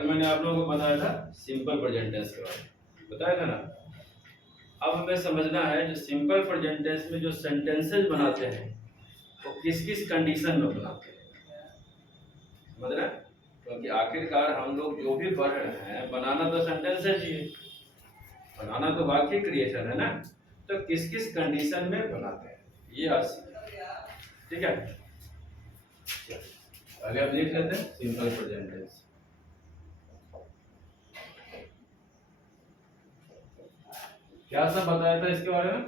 कल मैंने आप लोगों को बताया था सिंपल प्रेजेंट टेंस के बारे में, बताया था ना। अब हमें समझना है जो सिंपल प्रेजेंट टेंस में जो सेंटेंसेस बनाते हैं वो किस किस कंडीशन में बनाते हैं, समझ रहे हैं? क्योंकि आखिरकार हम लोग जो भी पढ़ रहे हैं बनाना तो सेंटेंसेस ही है, बनाना तो वाक्य क्रिएशन है ना। तो किस किस कंडीशन में बनाते हैं ये आज सीखेंगे, ठीक है। पहले अब लिख लेते हैं सिंपल प्रेजेंट टेंस। क्या सब बताया था इसके बारे में?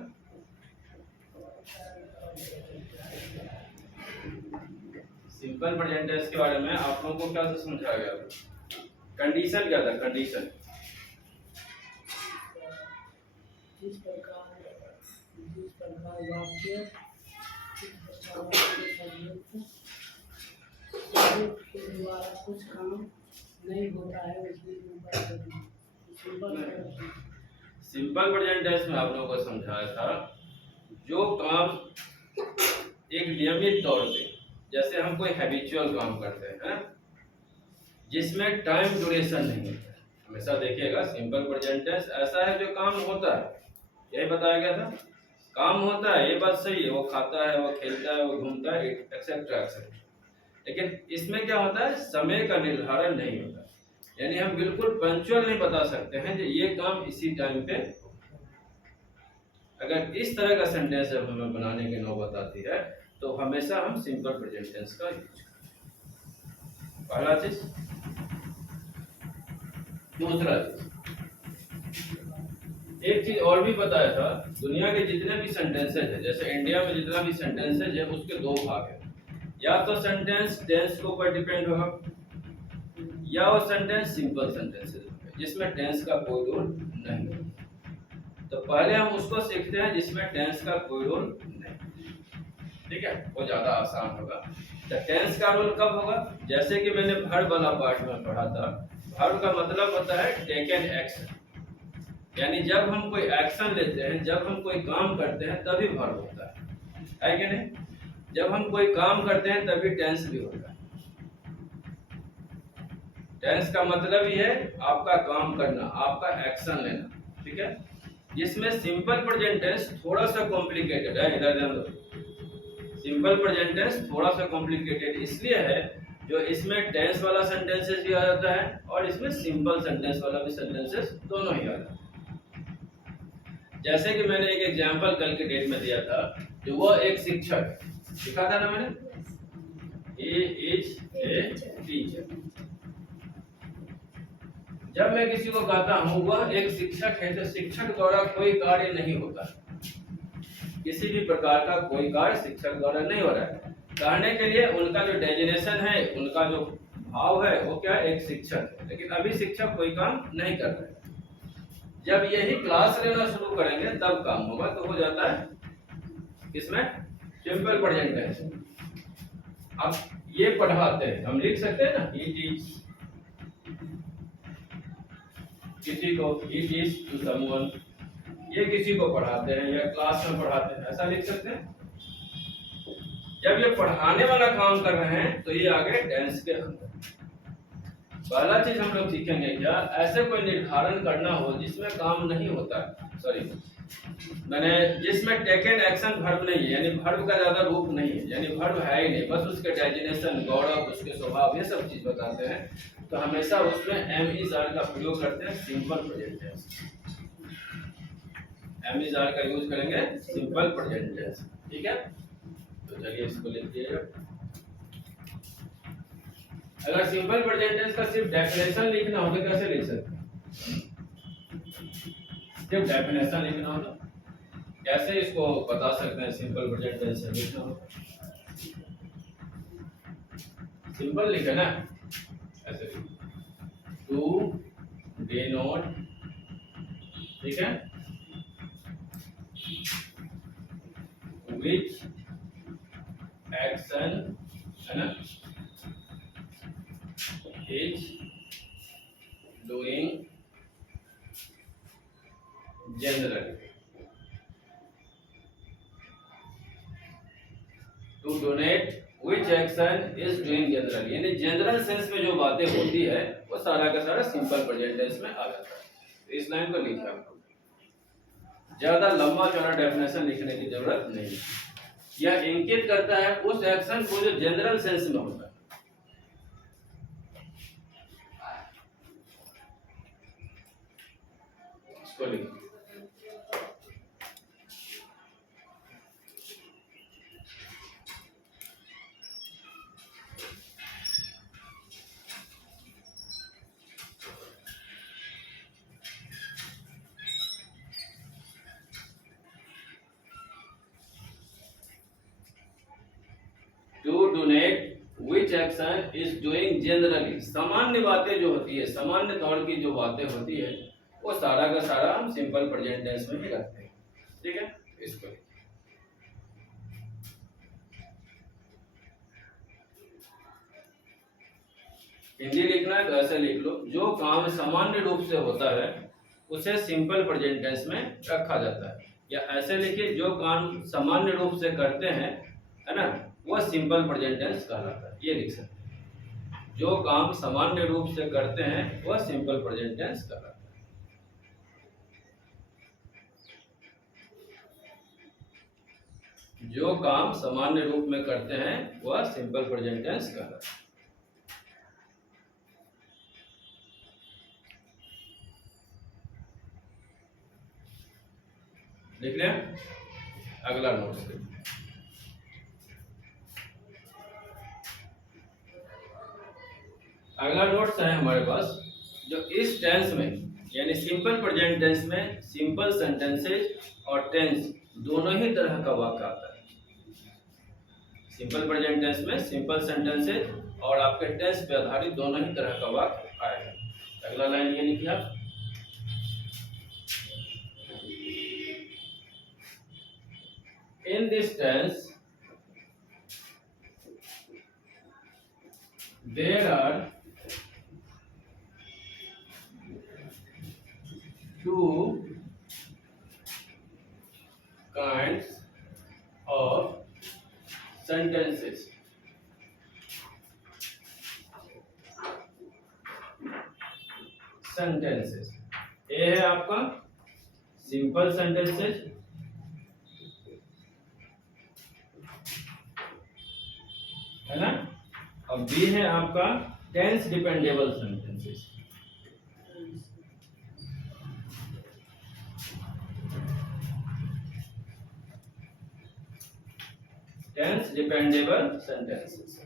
सिंपल प्रेजेंट टेंस के बारे में आप लोगों को क्या से समझाया गया था? कंडीशन क्या था? कंडीशन जिस प्रकार वाक्य के द्वारा कुछ काम नहीं होता है उसमें सिंपल प्रेजेंट टेंस में आप लोगों को समझाया था जो काम एक नियमित तौर पे, जैसे हम कोई हैबिचुअल काम करते हैं ना, जिसमें टाइम ड्यूरेशन नहीं होता है। हमेशा देखिएगा सिंपल प्रेजेंट टेंस ऐसा है जो काम होता है, यही बताया गया था। काम होता है, ये बात सही है, वो खाता है, वो खेलता है, वो घूमता है, एक्सेट्रा एक्सेट्रा। लेकिन इसमें क्या होता है, समय का निर्धारण नहीं होता, यानी हम बिल्कुल पंक्चुअल नहीं बता सकते हैं कि ये काम इसी टाइम पे। अगर इस तरह का सेंटेंस जब हमें बनाने की नौबत आती है तो हमेशा हम सिंपल प्रेजेंट टेंस का यूज करें, पहला चीज। दूसरा चीज, एक चीज और भी बताया था, दुनिया के जितने भी सेंटेंसेज है, जैसे इंडिया में जितना भी सेंटेंसेज है उसके दो भाग है, या तो सेंटेंस टेंस के ऊपर डिपेंड होगा या वो सेंटेंस सिंपल सेंटेंसेज होगा जिसमें टेंस का कोई रोल नहीं है। तो पहले हम उसको सीखते हैं जिसमें टेंस का कोई रोल नहीं, ठीक है, वो ज्यादा आसान होगा। तो टेंस का रोल कब होगा? जैसे कि मैंने वर्ब वाला पार्ट में पढ़ा था, वर्ब का मतलब होता है टेकन एक्शन, यानी जब हम कोई एक्शन लेते हैं, जब हम कोई काम करते हैं तभी वर्ब होता है कि नहीं? जब हम कोई काम करते हैं तभी टेंस भी होता है। टेंस का मतलब ही है आपका काम करना, आपका एक्शन लेना, ठीक है। जिसमें सिंपल प्रेजेंट टेंस थोड़ा सा कॉम्प्लिकेटेड है, इधर ध्यान दो। सिंपल प्रेजेंट टेंस थोड़ा सा कॉम्प्लिकेटेड इसलिए है जो इसमें टेंस वाला सेंटेंसेस भी आ जाता है और इसमें सिंपल सेंटेंस वाला भी सेंटेंसेस दोनों ही आ जाता है। जैसे कि मैंने एक एग्जांपल कल के डेट में दिया था, जो वो एक शिक्षक लिखा था ना मैंने, he is a teacher। जब मैं किसी को कहता हूँ वह एक शिक्षक है, तो शिक्षक द्वारा कोई कार्य नहीं होता, किसी भी प्रकार का कोई कार्य शिक्षक द्वारा नहीं हो रहा है। कहने के लिए उनका जो डेजिग्नेशन है, उनका जो भाव है, वो क्या है, एक शिक्षक है, लेकिन अभी शिक्षक कोई काम नहीं कर रहे हैं। जब यही क्लास लेना शुरू करेंगे तब काम होगा, तो हो जाता है इसमें सिंपल प्रेजेंट टेंस। अब ये पढ़ाते हैं, हम लिख सकते हैं ना, he teach किसी को, he teach to someone, ये किसी को पढ़ाते हैं या क्लास में पढ़ाते हैं, ऐसा लिख सकते हैं। जब ये पढ़ाने वाला काम कर रहे हैं तो ये आ गए टेंस के अंदर। पहला चीज हम लोग सीखेंगे क्या, ऐसे कोई निर्धारण करना हो जिसमें काम नहीं होता, सॉरी मैंने जिसमें टेकन एक्शन वर्ब नहीं है, यानी वर्ब का ज्यादा रूप नहीं है, यानी वर्ब है ही नहीं, बस उसके डेजिग्नेशन, गौरव, उसके स्वभाव, ये सब चीज बताते हैं, तो हमेशा उसमें एम इज आर का प्रयोग करते हैं simple present tense. Am is are का यूज करेंगे सिंपल प्रेजेंट टेंस, ठीक है। तो चलिए इसको लिखिए। अगर सिंपल प्रेजेंट टेंस का सिर्फ डेफिनेशन लिखना हो तो कैसे लिख सकते हैं? सिर्फ डेफिनेशन लिखना हो तो कैसे इसको बता सकते हैं? सिंपल प्रेजेंट टेंस लिखना हो सिंपल लिखे ना, ऐसे टू डिनोट, ठीक है, विच एक्शन है ना is doing generally, to donate which action is doing generally, यानी जनरल सेंस में जो बातें होती है वो सारा का सारा सिंपल प्रेजेंट टेंस में आ जाता है। तो इस लाइन को लिखा आपको, ज्यादा लंबा चौड़ा डेफिनेशन लिखने की जरूरत नहीं है। यह इंगित करता है उस एक्शन को जो जनरल सेंस में होता है। इसको लिखिए। To donate which action is doing generally, सामान्य बातें जो होती है, सामान्य तौर की जो बातें होती है वो सारा का सारा हम सिंपल प्रेजेंट टेंस में ही रखते हैं। ठीक है, इसको हिंदी लिखना है तो ऐसे लिख लो, जो काम सामान्य रूप से होता है उसे सिंपल प्रेजेंट टेंस में रखा जाता है। या ऐसे लिखिए, जो काम सामान्य रूप से करते हैं, है ना, वो सिंपल प्रेजेंट टेंस कहलाता है। ये लिख सकते हैं, जो काम सामान्य रूप से करते हैं वह सिंपल प्रेजेंट टेंस कहलाता है। जो काम सामान्य रूप में करते हैं वह सिंपल प्रेजेंट टेंस कहलाता है। लिख लें, अगला नोट से अगला नोट्स है हमारे पास, जो इस टेंस में यानी सिंपल प्रेजेंट टेंस में सिंपल सेंटेंसेस और टेंस दोनों ही तरह का वाक्य आता है। सिंपल प्रेजेंट टेंस में सिंपल सेंटेंसेस और आपके टेंस पे आधारित दोनों ही तरह का वाक्य आएगा। अगला लाइन ये लिखिए आप, in this tense there are two kinds of sentences. ए है आपका सिंपल सेंटेंसेस, है ना, और बी है आपका tense dependable sentences. Tense dependable sentences,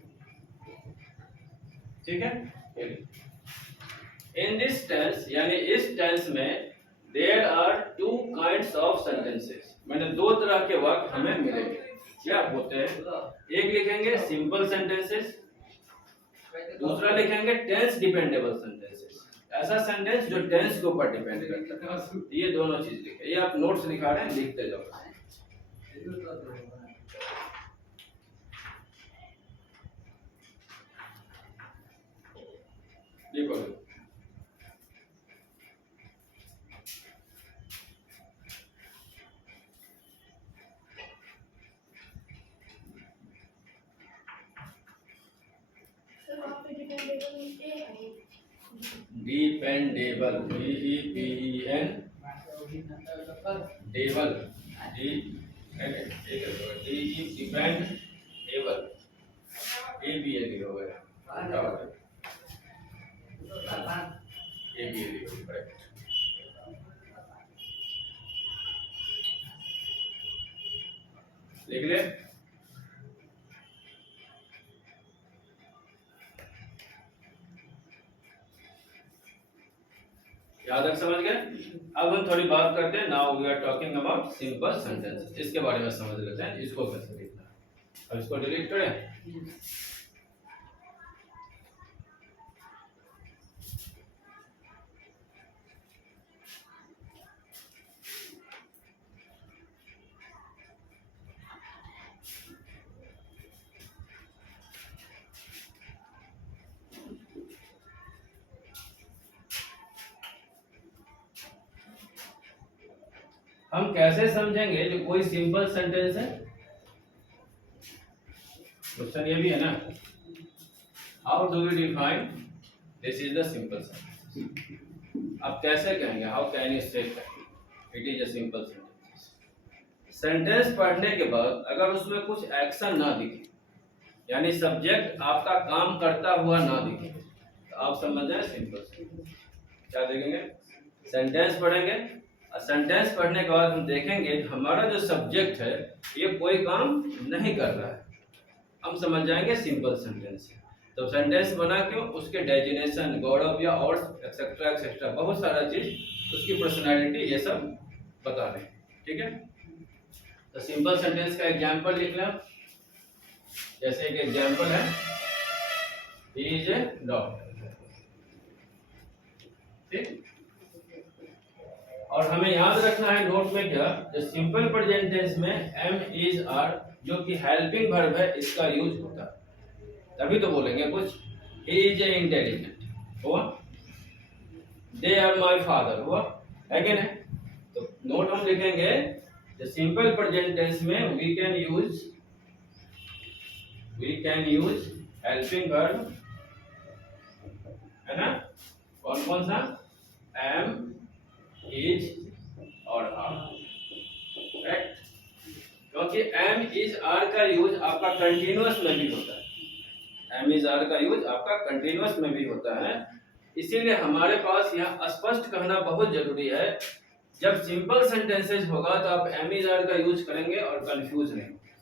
ठीक है। इन दिस टेंस यानी इस टेंस में there are two kinds of sentences, मैंने दो तरह के वाक्य हमें मिलेंगे। क्या होते हैं, एक लिखेंगे सिंपल सेंटेंसेस, दूसरा लिखेंगे टेंस डिपेंडेबल सेंटेंसेस। ऐसा सेंटेंस जो टेंस के ऊपर डिपेंड करता है। ये दोनों चीज लिखे, ये आप नोट्स लिखा रहे हैं, लिखते जाओ। देखो dependable, DEPEN devil, dependable, ABL हो गया, ABL करेक्ट। लिख ले, याद रख, समझ गए। अब हम थोड़ी बात करते हैं, now we are talking about simple sentences. इसके बारे में समझ लेते हैं, इसको कैसे लिखना है। अब इसको डिलीट करें। हम कैसे समझेंगे जो कोई सिंपल सेंटेंस है, क्वेश्चन ये भी है ना, how do you define this is the simple sentence. अब कैसे कहेंगे, हाउ कैन यू से it is a simple sentence. Sentence पढ़ने के बाद अगर उसमें कुछ एक्शन ना दिखे, यानी सब्जेक्ट आपका काम करता हुआ ना दिखे, तो आप समझ जाए सिंपल सेंटेंस। क्या देखेंगे, सेंटेंस पढ़ेंगे और सेंटेंस पढ़ने के बाद हम देखेंगे हमारा जो सब्जेक्ट है ये कोई काम नहीं कर रहा है, हम समझ जाएंगे सिंपल सेंटेंस है। तो सेंटेंस बना क्यों, उसके डेजिनेशन, गौरव या और एक्सेट्रा एक्सेट्रा बहुत सारा चीज, उसकी पर्सनालिटी, ये सब बता रहे हैं। ठीक है, तो सिंपल सेंटेंस का एग्जांपल लिख लें। जैसे एक एग्जांपल है, ही इज ए डॉक्टर। ठीक, और हमें याद रखना है नोट में क्या, जो सिंपल प्रेजेंट टेंस में एम इज आर जो कि हेल्पिंग वर्ब है इसका यूज होता है, तभी तो बोलेंगे कुछ। ही इज ए इंटेलिजेंट हुआ, दे आर माय फादर हुआ, है कि नहीं। तो नोट हम लिखेंगे, द सिंपल प्रेजेंट टेंस में we can use helping verb, है ना। कौन कौन सा, एम, इज और आर, करेक्ट। क्योंकि एम इज आर का यूज आपका कंटिन्यूअस में भी होता है, एम इज आर का यूज आपका कंटिन्यूअस में भी होता है, इसीलिए हमारे पास यहाँ स्पष्ट कहना बहुत जरूरी है। जब सिंपल सेंटेंसेस होगा तो आप एम इज आर का यूज करेंगे और कंफ्यूज नहीं होंगे,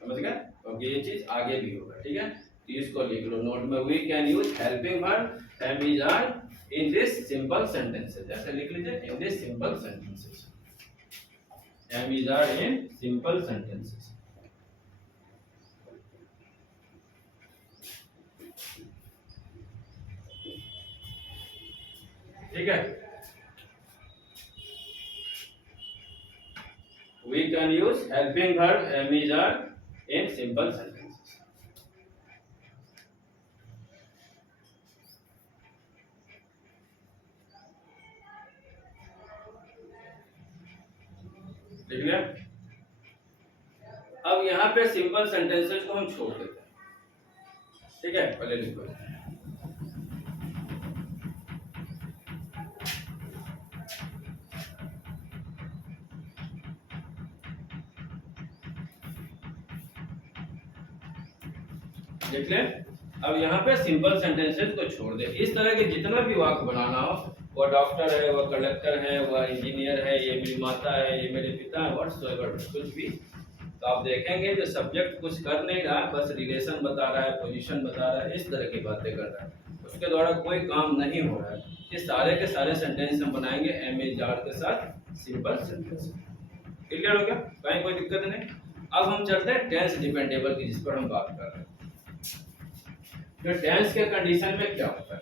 समझ गए, क्योंकि ये चीज आगे भी होगा। ठीक है, तो इसको लिख लो नोट में, we can use helping verb am is are in this simple sentences. ऐसे लिख लीजिए, in this simple sentences, am is are in simple sentences. ठीक है, we can use helping verb am is are in simple sentences। लिख लिया। अब यहाँ पे सिंपल सेंटेंसेस को हम छोड़ देते हैं। ठीक है, पहले लिखो, देख ले। अब यहाँ पे सिंपल सेंटेंसेस को छोड़ दे, इस तरह के जितना भी वाक्य बनाना हो, वो डॉक्टर है, वो कलेक्टर है, वो इंजीनियर है, ये मेरी माता है, ये मेरे पिता है, व्हाटसोएवर कुछ भी, तो आप देखेंगे जो सब्जेक्ट कुछ कर नहीं रहा है, बस रिलेशन बता रहा है, पोजीशन बता रहा है, इस तरह की बातें कर रहा है, उसके द्वारा कोई काम नहीं हो रहा है, ये सारे के सारे सेंटेंस हम बनाएंगे एम इज आर के साथ सिंपल सेंटेंस। क्लियर हो गया, कहीं कोई दिक्कत नहीं। अब हम चलते हैं टेंस डिपेंडेबल की, जिस पर हम बात कर रहे हैं। तो टेंस के कंडीशन में क्या होता है,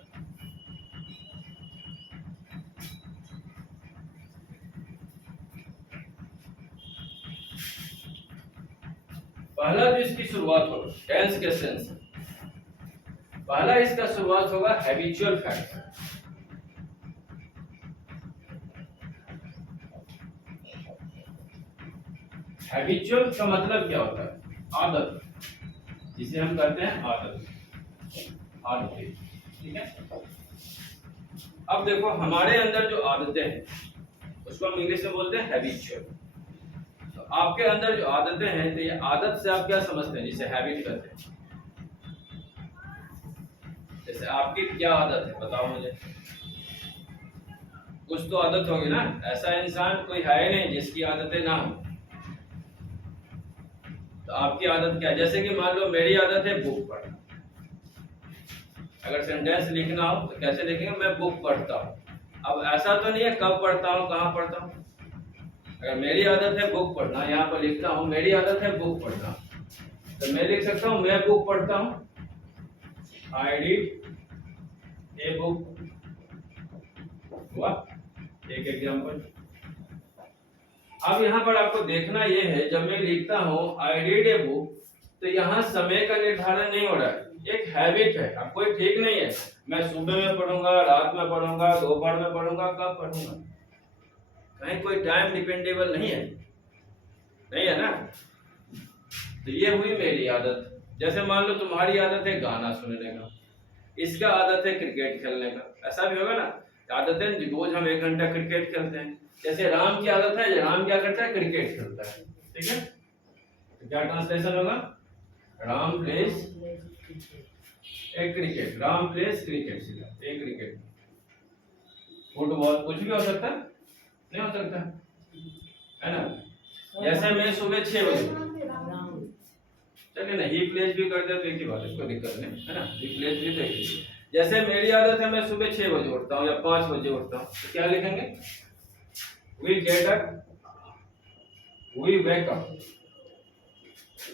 पहला जो इसकी शुरुआत होगा टेंस के सेंस, पहला इसका शुरुआत होगा हैबिचुअल फैक्ट। हैबिचुअल का मतलब क्या होता है, आदत, जिसे हम कहते हैं आदत, आदतें। ठीक है, अब देखो हमारे अंदर जो आदतें हैं उसको हम इंग्लिश में बोलते हैं हैबिचुअल। तो आपके अंदर जो आदतें हैं, तो ये आदत से आप क्या समझते हैं, जिसे हैबिट कहते हैं। जैसे आपकी क्या आदत है बताओ मुझे, कुछ तो आदत होगी ना, ऐसा इंसान कोई है नहीं जिसकी आदतें ना हो। तो आपकी आदत क्या है, जैसे कि मान लो मेरी आदत है बुक पढ़ना, अगर सेंटेंस लिखना हो तो कैसे लिखेंगे, मैं बुक पढ़ता हूँ। अब ऐसा तो नहीं है कब पढ़ता हूँ, कहाँ पढ़ता हूँ, अगर मेरी आदत है बुक पढ़ना, यहाँ पर लिखता हूँ मेरी आदत है बुक पढ़ना, तो मैं लिख सकता हूँ मैं बुक पढ़ता हूँ, आई रीड ए बुक, हुआ एक एग्जांपल। अब यहाँ पर आपको देखना ये है, जब मैं लिखता हूँ आई रीड ए बुक, तो यहाँ समय का निर्धारण नहीं हो रहा है, एक हैबिट है। अब कोई ठीक नहीं है मैं सुबह में पढ़ूंगा, रात में पढ़ूंगा, दोपहर में पढ़ूंगा, कब पढ़ूंगा, कहीं कोई टाइम डिपेंडेबल नहीं है, नहीं है ना। तो ये हुई मेरी आदत। जैसे मान लो तुम्हारी आदत है गाना सुनने का, इसका आदत है क्रिकेट खेलने का, ऐसा भी होगा ना। आदत है रोज हम 1 घंटा क्रिकेट खेलते हैं। जैसे राम की आदत है, राम क्या करता है, क्रिकेट खेलता है, ठीक है। तो क्या ट्रांसलेशन होगा, Ram place a cricket, Ram place cricket, सीधा ए क्रिकेट। फुटबॉल कुछ भी हो सकता है, नहीं हो सकता है ना। जैसे मैं सुबह 6 बजे, चलिए ना ही प्लेस भी कर दे तो एक ही बात है, कोई दिक्कत नहीं है ना, ही प्लेस भी तो एक ही। जैसे मेरी आदत है मैं सुबह 6 बजे उठता हूँ या 5 बजे उठता हूँ, तो क्या लिखेंगे, we get up, we wake up,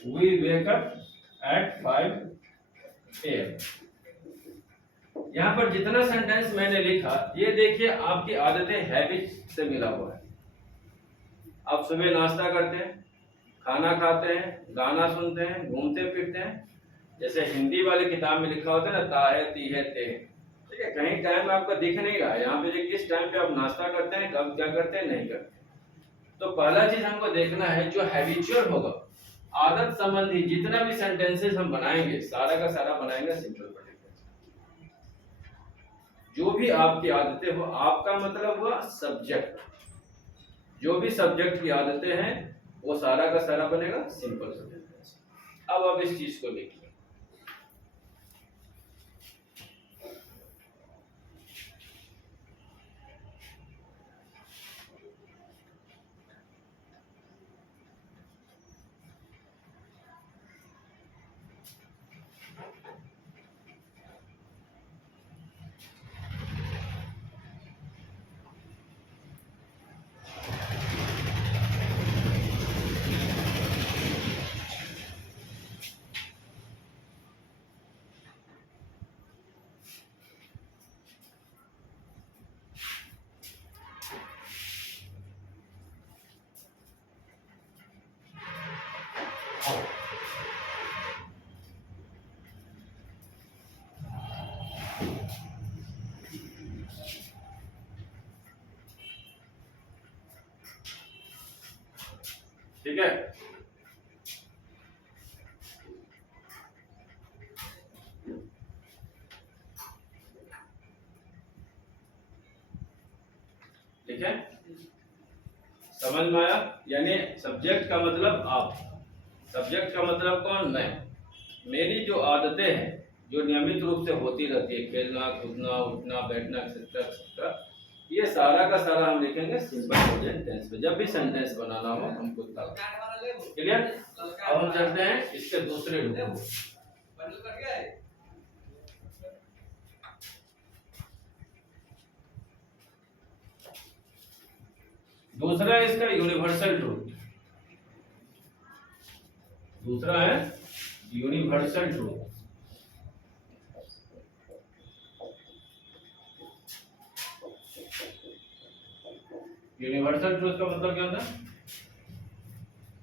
we wake up at 5 AM। यहाँ पर जितना सेंटेंस मैंने लिखा, ये देखिए आपकी आदतें हैबिट से मिला हुआ है। आप सुबह नाश्ता करते हैं, खाना खाते हैं, गाना सुनते हैं, घूमते फिरते हैं। जैसे हिंदी वाली किताब में लिखा होता है ना, ता है ती है ते, ठीक है। कहीं टाइम आपका दिख नहीं रहा है यहाँ पे, जो किस टाइम पे आप नाश्ता करते हैं, कब क्या करते हैं, नहीं करते। तो पहला चीज हमको देखना है, जो हैबिचुअल होगा, आदत संबंधी जितना भी सेंटेंसेस हम बनाएंगे, सारा का सारा बनाएंगे सिंपल प्रेजेंट। जो भी आपकी आदतें हो, आपका मतलब हुआ सब्जेक्ट, जो भी सब्जेक्ट की आदतें हैं वो सारा का सारा बनेगा सिंपल सेंटेंस। अब आप इस चीज को देखिए, ठीक है। ठीक है, समझ में आया। यानी सब्जेक्ट का मतलब आप, सब्जेक्ट का मतलब कौन, मैं। मेरी जो आदतें हैं, जो नियमित रूप से होती रहती है, खेलना कूदना उठना बैठना एक्सेट्रा एक्सेट्रा, ये सारा का सारा हम लिखेंगे सिंपल प्रेजेंट टेंस में। जब भी सेंटेंस बनाना हो हमको क्लियर। अब हम चलते हैं इसके दूसरे रूप में। दूसरा है इसका यूनिवर्सल ट्रूथ, दूसरा है यूनिवर्सल ट्रूथ। यूनिवर्सल ट्रूथ का मतलब क्या होता है,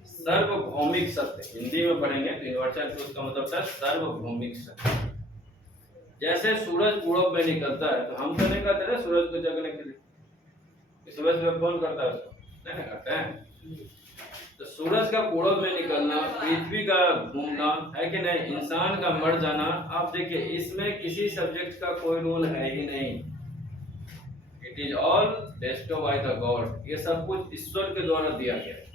सार्वभौमिक सत्य। हिंदी में पढ़ेंगे तो यूनिवर्सल ट्रूथ का मतलब होता है सार्वभौमिक सत्य। जैसे सूरज पूरब में निकलता है, तो हम तो नहीं कहते ना सूरज को जगने के लिए, सुबह सुबह कौन करता है उसको, नहीं करते हैं। तो सूरज का पूरब में निकलना, पृथ्वी का घूमना, है कि नहीं, इंसान का मर जाना, आप देखिए इसमें किसी सब्जेक्ट का कोई रोल है ही नहीं। It is all Bairstow by the God, ये सब कुछ ईश्वर के द्वारा दिया गया है,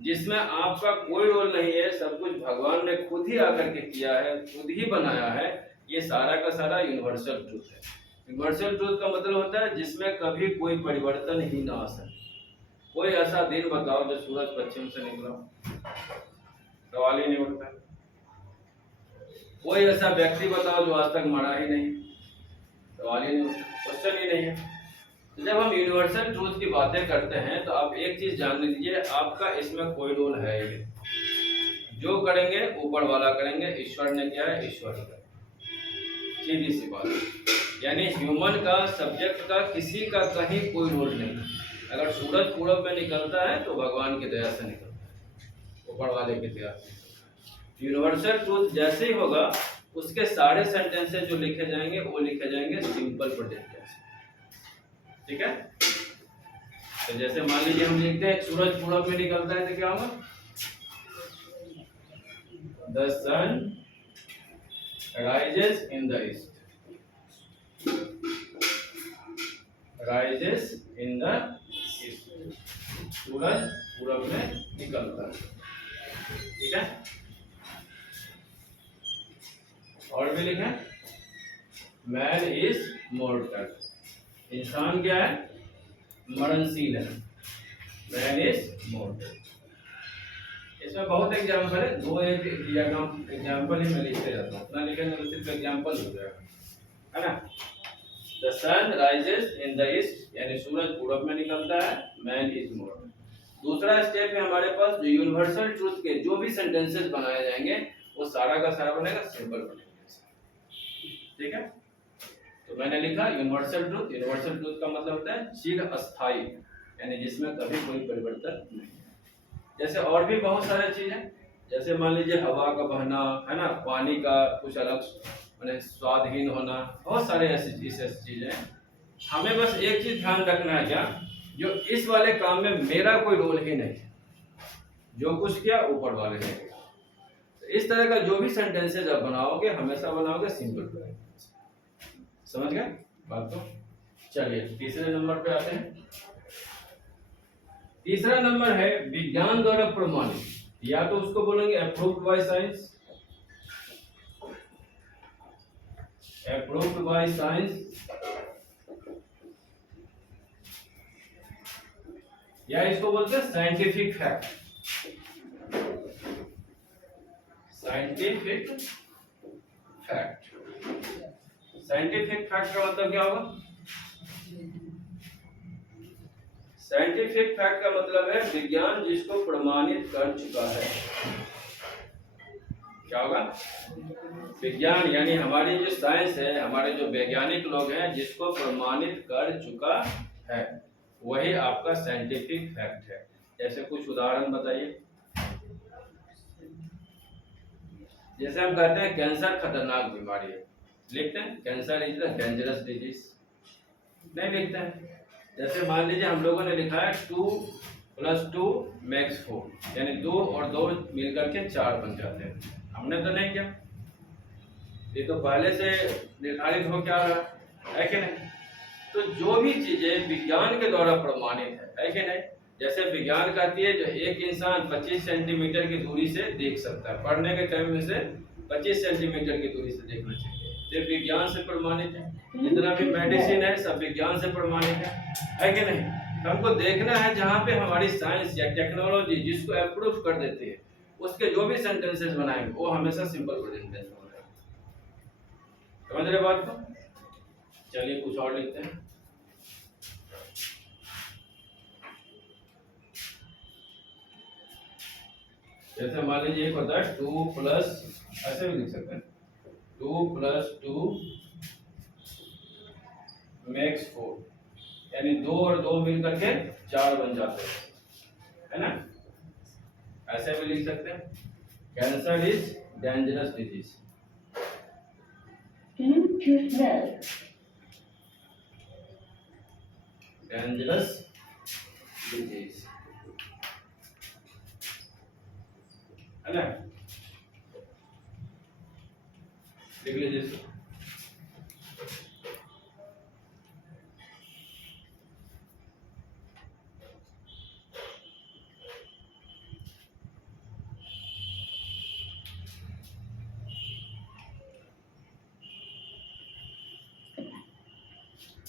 जिसमें आपका कोई रोल नहीं है। सब कुछ भगवान ने खुद ही आकर के किया है, खुद ही बनाया है। ये सारा का सारा यूनिवर्सल ट्रूथ है। यूनिवर्सल ट्रूथ का मतलब होता है जिसमें कभी कोई परिवर्तन ही ना आ सके। कोई ऐसा दिन बताओ जो सूरज पश्चिम से निकला, सवाल ही नहीं उठता। कोई ऐसा व्यक्ति बताओ जो आज तक मरा ही नहीं, सवाल ही नहीं उठता, क्वेश्चन ही नहीं है। तो जब हम यूनिवर्सल ट्रूथ की बातें करते हैं, तो आप एक चीज जान लीजिए, आपका इसमें कोई रोल है ही नहीं। जो करेंगे ऊपर वाला करेंगे, ईश्वर ने किया है, ईश्वर करेंगे, सीधी सी बात। यानी ह्यूमन का, सब्जेक्ट का, किसी का कहीं कोई रोल नहीं। अगर सूरज पूरब में निकलता है तो भगवान की दया से निकलता है, ऊपर वाले की दया से। यूनिवर्सल ट्रूथ जैसे ही होगा, उसके सारे सेंटेंसेस जो लिखे जाएंगे वो लिखे जाएंगे सिंपल प्रेजेंट टेंस। ठीक है। तो जैसे मान लीजिए हम लिखते हैं सूरज पूरब में निकलता है, तो क्या होगा, the sun rises in the east, rises in the east, सूरज पूरब में निकलता है। ठीक है, और भी लिखें, मैन इज मोर्टल, इंसान क्या है, मरणशील है, मैन इज मोर्टल। इसमें बहुत एग्जाम्पल है, दो एक एग्जाम्पल ही मैं लिखते जाता हूँ, उतना लिखेंगे तो सिर्फ एग्जाम्पल हो जाएगा, है ना। The sun rises in the east, यानी सूरज पूरब में निकलता है, मैन इज मोर्टल। दूसरा स्टेप में हमारे पास जो यूनिवर्सल ट्रूथ के जो भी सेंटेंसेस बनाए जाएंगे वो सारा का सारा बनेगा सिंपल बनेगा। ठीक है, तो मैंने लिखा यूनिवर्सल ट्रूथ। यूनिवर्सल ट्रूथ का मतलब होता है चिरस्थायी, यानी जिसमें कभी कोई परिवर्तन नहीं है। जैसे और भी बहुत सारे चीजें, जैसे मान लीजिए हवा का बहना, है ना, पानी का कुछ अलग माने स्वादहीन होना, बहुत सारे ऐसी चीजें हैं। हमें बस एक चीज ध्यान रखना है, क्या, जो इस वाले काम में मेरा कोई रोल ही नहीं है, जो कुछ किया ऊपर वाले ने किया। तो इस तरह का जो भी सेंटेंसेस आप बनाओगे हमेशा बनाओगे सिंपल। समझ गए बात को। चलिए तीसरे नंबर पे आते हैं। तीसरा नंबर है विज्ञान द्वारा प्रमाणित, या तो उसको बोलेंगे approved by science, approved by science, या इसको बोलते हैं scientific fact. Scientific fact, scientific fact का मतलब क्या होगा, साइंटिफिक फैक्ट का मतलब है विज्ञान जिसको प्रमाणित कर चुका है। क्या होगा, विज्ञान यानी हमारी जो साइंस है, हमारे जो वैज्ञानिक लोग हैं, जिसको प्रमाणित कर चुका है, वही आपका साइंटिफिक फैक्ट है। जैसे कुछ उदाहरण बताइए। जैसे हम कहते हैं कैंसर खतरनाक बीमारी है, लिखते हैं cancer is the dangerous disease, नहीं लिखते हैं। जैसे मान लीजिए हम लोगों ने लिखा है 2 + 2 = 4, यानी 2 और 2 मिलकर के 4 बन जाते हैं। हमने तो नहीं किया, ये तो पहले से निर्धारित हो क्या रहा है कि नहीं। तो जो भी चीजें विज्ञान के द्वारा प्रमाणित है कि नहीं। जैसे विज्ञान कहती है जो एक इंसान 25 सेंटीमीटर की दूरी से देख सकता है, पढ़ने के टाइम में से 25 सेंटीमीटर की दूरी से देखना चाहिए, ये विज्ञान से प्रमाणित है। जितना भी मेडिसिन है सब विज्ञान से प्रमाणित है कि नहीं। तो हमको देखना है जहाँ पे हमारी साइंस या टेक्नोलॉजी जिसको अप्रूव कर देती है, उसके जो भी सेंटेंसेस बनाएंगे वो हमेशा सिंपल प्रेजेंट टेंस में होगा। समझ रहे बात को। चलिए कुछ और लिखते हैं। जैसे मान लीजिए एक होता है 2 + ऐसे भी लिख सकते हैं 2 + 2 = 4, यानी 2 और 2 मिलकर के 4 बन जाते हैं, है ना। ऐसे भी लिख सकते हैं cancer is dangerous disease, dangerous disease, है ना। लिख लीजिए इसको।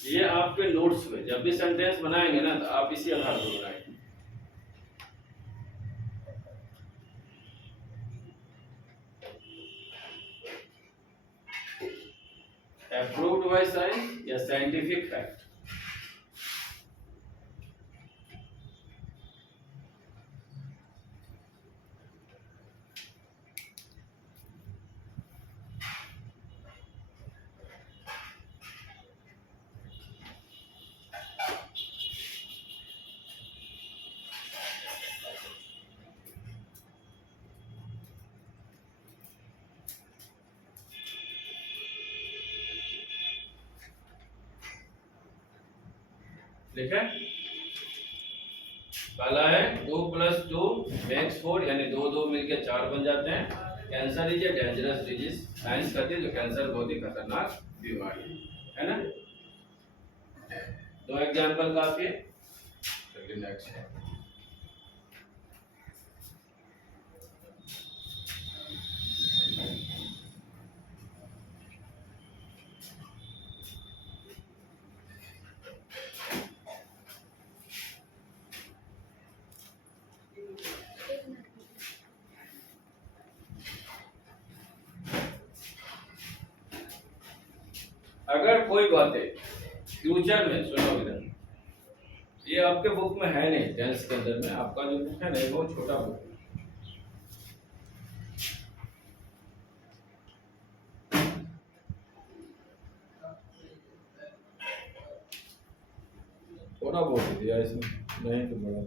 ये आपके नोट्स में जब भी सेंटेंस बनाएंगे ना तो आप इसी आधार पर बनाएंगे। अप्रूव्ड बाय साइंस या साइंटिफिक फैक्ट। लिखा है पहला है 2 + 2 = 4, यानी 2 2 मिलके 4 बन जाते हैं। Cancer is a dangerous disease, science कहती है जो कैंसर बहुत ही खतरनाक बीमारी है ना। 2 एग्जांपल काफी है। चलिए नेक्स्ट। अगर कोई बातें फ्यूचर में, सुनो इधर, ये आपके बुक में है नहीं, 10th के अंदर में आपका जो बुक है नहीं, बहुत छोटा बुक है। थोड़ा बहुत दिया इसमें, नहीं तो बड़ा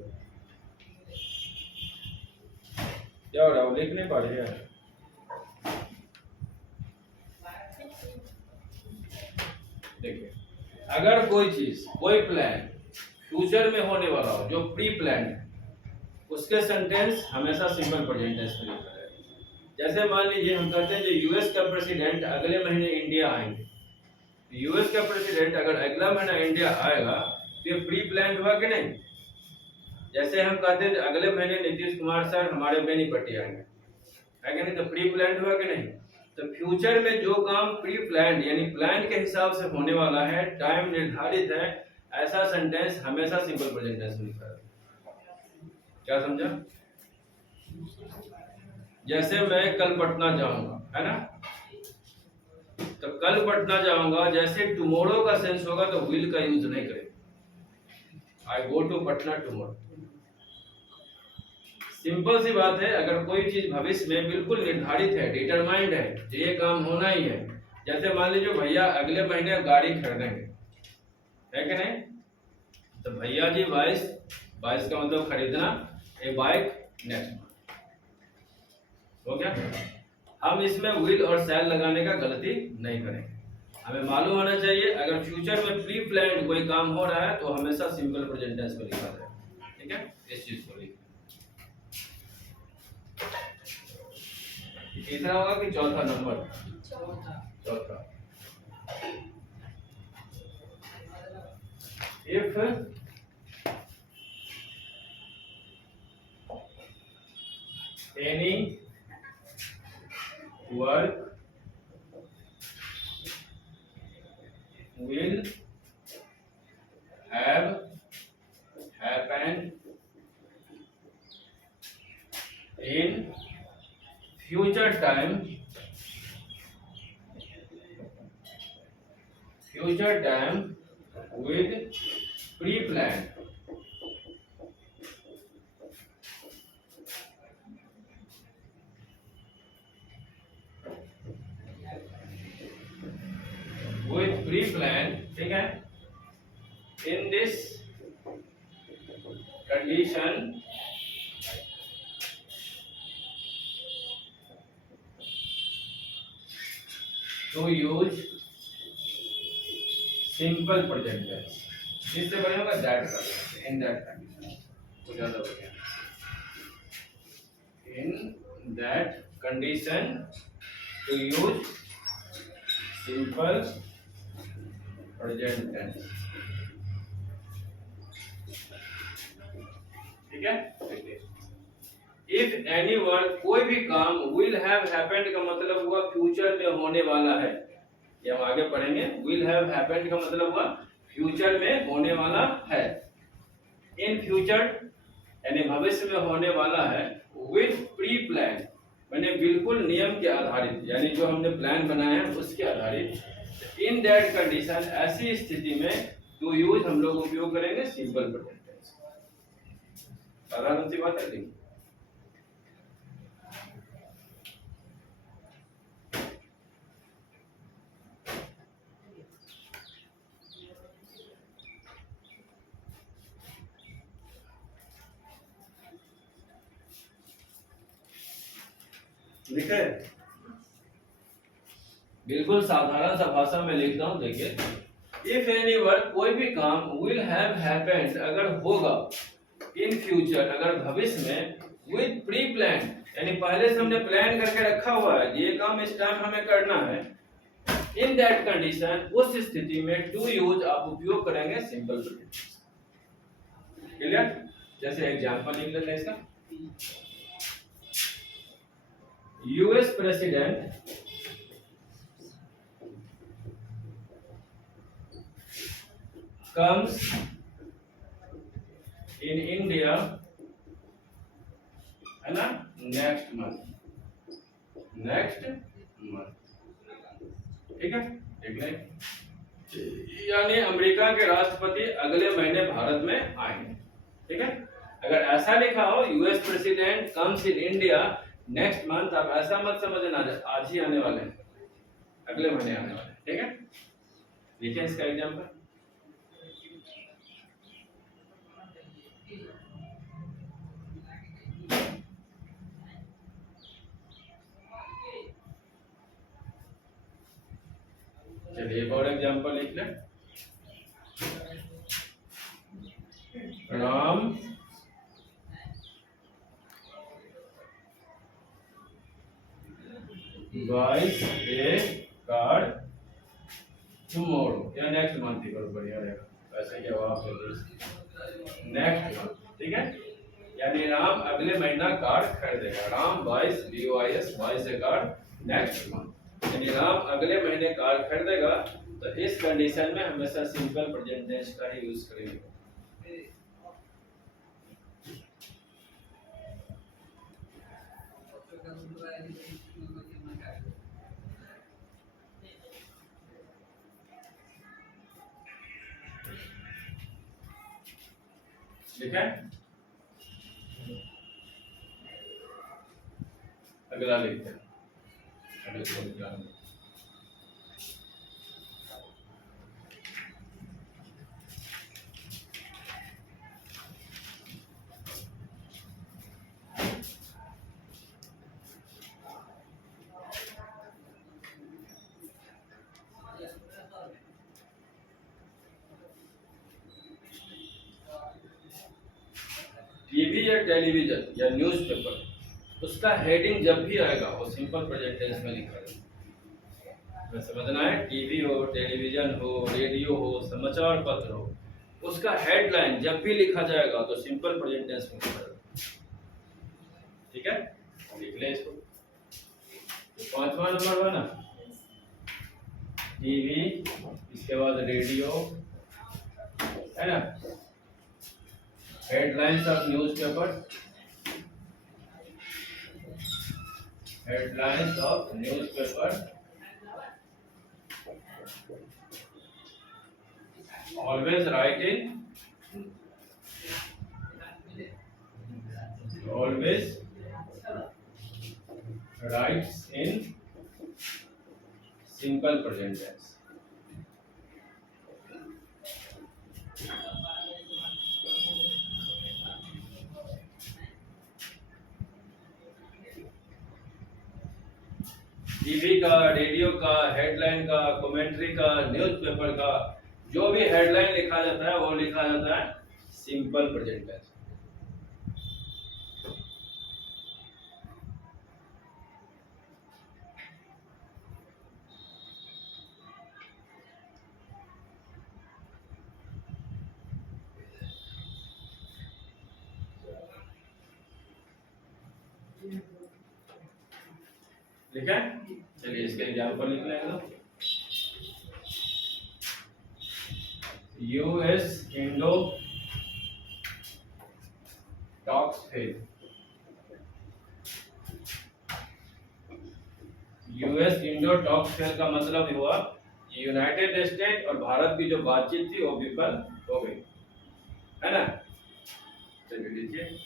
क्या हो रहा है, वो लिख नहीं पा रही है। देखिए, अगर कोई चीज, कोई प्लान फ्यूचर में होने वाला हो जो प्री प्लान है, उसके सेंटेंस हमेशा सिंपल प्रेजेंट टेंस में लिखा है। जैसे मान लीजिए हम कहते हैं जो यूएस का प्रेसिडेंट अगले महीने इंडिया आएंगे, यूएस का प्रेसिडेंट अगर अगला महीना इंडिया आएगा तो ये प्री प्लान हुआ कि नहीं। जैसे हम कहते हैं अगले महीने नीतीश कुमार सर हमारे बेनीपट्टी आएंगे, है कि नहीं, तो प्री प्लान हुआ कि नहीं। तो फ्यूचर में जो काम प्री प्लान यानी प्लान के हिसाब से होने वाला है, टाइम निर्धारित है, ऐसा सेंटेंस हमेशा सिंपल प्रेजेंट टेंस में लिखा है। क्या समझा। जैसे मैं कल पटना जाऊंगा, है ना, तो कल पटना जाऊंगा, जैसे टुमारो का सेंस होगा तो विल का यूज नहीं करेंगे। I go to Patna tomorrow. Simple सी बात है, अगर कोई चीज भविष्य में बिल्कुल निर्धारित है, डिटरमाइंड है, तो ये काम होना ही है। जैसे मान लीजिए भैया अगले महीने गाड़ी खरीदेंगे, है कि नहीं, तो भैया जी 22 का मतलब खरीदना, ए बाइक नेक्स्ट मंथ, हो गया। हम इसमें विल और शैल लगाने का गलती नहीं करेंगे। हमें मालूम होना चाहिए अगर फ्यूचर में प्री प्लान्ड कोई काम हो रहा है तो हमेशा सिंपल प्रेजेंट टेंस में लिखा जाए। ठीक है, इस चीज को लिखें। तीसरा होगा कि चौथा नंबर, चौथा। If any work will have happened in future time with pre-plan, ठीक है। In this condition to use simple present tense, जिससे बने होगा that कर सकते हैं, in that condition, तो ज्यादा हो गया। In that condition to use simple present tense, ठीक है। इफ एनी वर्क, कोई भी काम, विल हैव हैपेंड का मतलब हुआ फ्यूचर में होने वाला है, ये हम आगे पढ़ेंगे। विल हैव हैपेंड का मतलब हुआ फ्यूचर में होने वाला है। इन फ्यूचर यानी भविष्य में होने वाला है, विद प्री प्लान मैंने बिल्कुल नियम के आधारित, यानी जो हमने प्लान बनाया है उसके आधारित। इन दैट कंडीशन, ऐसी स्थिति में टू यूज हम लोग उपयोग करेंगे सिंपल प्रेजेंट टेंस। साधारण सी बात है। लिखे बिल्कुल साधारण सा भाषा में लिखता हूं, देखिए। इफ एनी वर्क, कोई भी काम, विल हैव हैपेंड अगर होगा, इन फ्यूचर अगर भविष्य में, विद प्री प्लान यानी पहले से हमने प्लान करके रखा हुआ है, ये काम इस टाइम हमें करना है। इन दैट कंडीशन, उस स्थिति में टू यूज आप उपयोग करेंगे सिंपल प्रेजेंट। क्लियर? जैसे एग्जांपल लिख लेते हैं इसका। US president comes in India, है ना, नेक्स्ट मंथ, नेक्स्ट मंथ। ठीक है, देख लें। यानी अमेरिका के राष्ट्रपति अगले महीने भारत में आएंगे। ठीक है, अगर ऐसा लिखा हो US president comes in India next month, आप ऐसा मत समझना आज ही आने वाले हैं, अगले महीने आने वाले हैं। ठीक है, देखिए इसका एग्जांपल। चलिए एक और एग्जांपल लिख लें। Ram buys a car tomorrow, या नेक्स्ट मंथ ही करो, बढ़िया रहेगा, वैसे क्या आप नेक्स्ट मंथ। ठीक है, यानी राम अगले महीना कार खरीदेगा। राम बाइस BOIS बाइस ए कार नेक्स्ट मंथ, यानी राम अगले महीने कार खरीदेगा। तो इस कंडीशन में हमेशा सिंपल प्रेजेंट टेंस का ही यूज करेंगे। ठीक है, अगला लिखते हैं। टीवी या टेलीविजन या न्यूज़पेपर, उसका हेडिंग जब भी आएगा वो सिंपल प्रेजेंट टेंस में लिखा जाएगा। हमें समझना है, टीवी हो, टेलीविजन हो, रेडियो हो, समाचार पत्र हो, उसका हेडलाइन जब भी लिखा जाएगा तो सिंपल प्रेजेंट टेंस में लिखा जाएगा। ठीक है, लिख लें इसको। तो पांचवा नंबर हुआ ना, टीवी, इसके बाद रेडियो, है ना, headlines of newspaper, headlines of newspaper, always write in, always writes in simple present tense। TV का, रेडियो का, हेडलाइन का, कमेंट्री का, न्यूज़पेपर का, जो भी हेडलाइन लिखा जाता है वो लिखा जाता है सिंपल प्रेजेंट टेंस। ठीक है, चलिए इसके एग्जांपल लिख लेंगे। US Indo talks fair, US Indo talks fair का मतलब हुआ यूनाइटेड स्टेट और भारत की जो बातचीत थी वो विफल हो गई, है ना। चलिए लीजिए,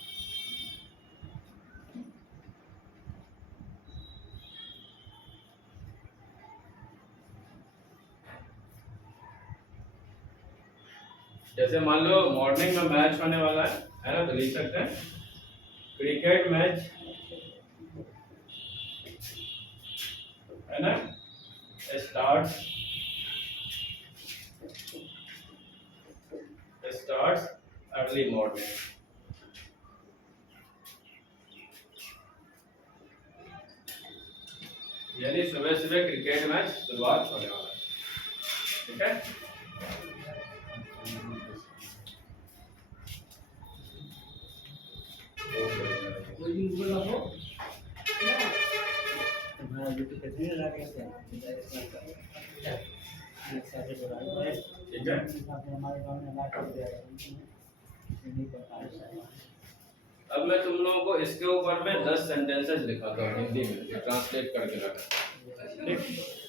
जैसे मान लो मॉर्निंग में मैच होने वाला है ना, तो लिख सकते हैं क्रिकेट मैच, है ना, स्टार्ट्स अर्ली मॉर्निंग। यानी सुबह सुबह क्रिकेट मैच शुरुआत होने वाला है। ठीक है, कोई भी बोला हो ठीक है। अब मैं तुम लोगों को इसके ऊपर में 10 सेंटेंसेस लिखाता हूँ हिंदी में, ट्रांसलेट करके रखा। ठीक।